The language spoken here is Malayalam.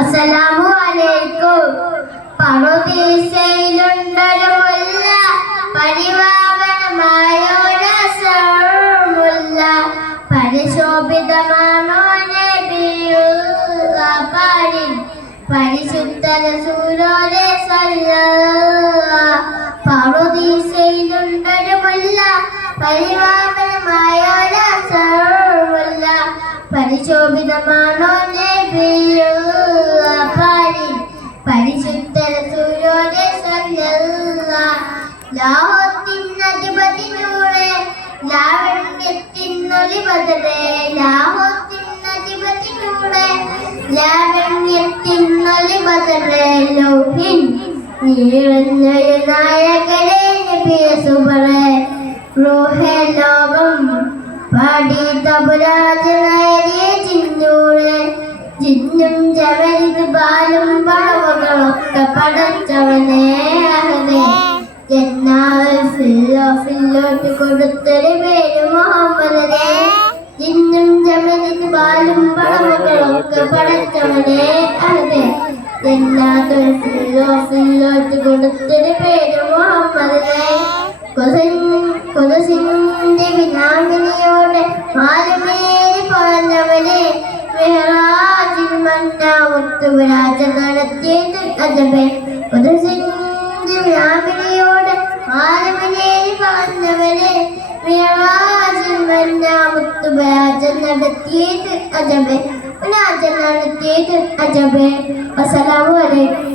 അസ്സലാമു അലൈക്കും. പറുദീസയിലുണ്ടൊരു മുല്ല, പരിവാഹനമായൊരസമുല്ല, പരിശോഭിതമാണോ നബിയുള്ള പാടി, പരിശുദ്ധ റസൂലോരെ സല്ലല്ലാഹ്. പറുദീസയിലുണ്ടൊരു മുല്ല, പരിവാഹനമായൊരസമുല്ല, പരിശോഭിതമാണോ നബിയുള്ള പാടി, പരിശുദ്ധ റസൂലോരെ സല്ലല്ലാഹ്. ലാഹോത്തിനധിപതിനൂറെ ലാവണ്യത്തിനൊളിപതരെ, ലാഹോത്തിനധിപതിനൂറെ ലാവണ്യത്തിനൊളിപതരെ, ലൗഹിൻ നീളഞ്ഞൊരു നായകരെ നബിയെ സുബറെ, റൂഹെ ലോകം പാടി തബുരാജനായ ചിന്നൂറെ, ജിന്നും ജവരിത് ബാലും വളവകളൊക്കെ പടച്ചവനെ അഹദേ, ജന്നാഫില്ലോട്ട് കൊടുത്തൊരു പേര് മുഹമ്മദേ, ജിന്നും ജവരിത് ബാലും വളവകളൊക്കെ പടച്ചവനെ അഹദേ, ജന്നാഫില്ലോട്ട് കൊടുത്തൊരു പേര് മുഹമ്മദേ. കൊലസിന്റെ വിനാമിനിയോടെ മാലുമേരി പറഞ്ഞവനെ, മെഹറാജിൽ മന്നാമുത്തുരാജ നടത്തിയത് അജബേ. കൊലസിന്റെ വിനാമിനിയോടെ മാലുമേരി പറഞ്ഞവനെ, മെഹറാജിൽ മന്നാമുത്തുരാജ നടത്തിയത് അജബേ, നടത്തിയത് അജബേ. അസ്സലാമു അലൈക്കും.